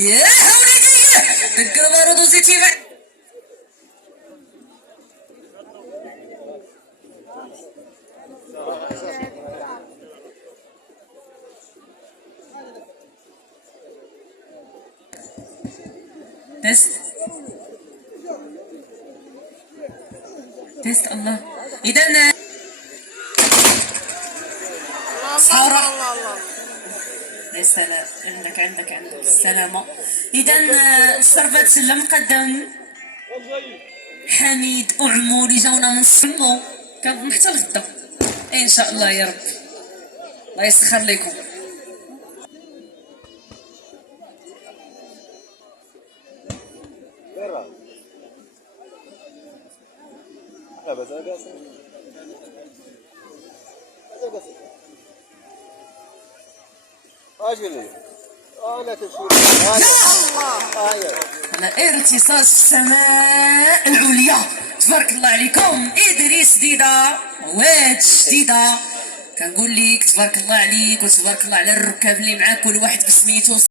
يا وليدي دق البارود وزيتي بعد. تست تست الله. إذا صورة. يا سلام، عندك السلامة. إذا السربات المقدم حميد وعمو اللي جاونا من الصمو، كنظن حتى الغدا إن شاء الله يا رب. الله يسخر لكم. على ارتصاص السماء العليا. تبارك الله عليكم. ادريس جديده، واد جديده. كنقول لك تبارك الله عليك وتبارك الله على الركاب اللي معاك، كل واحد بسميتو.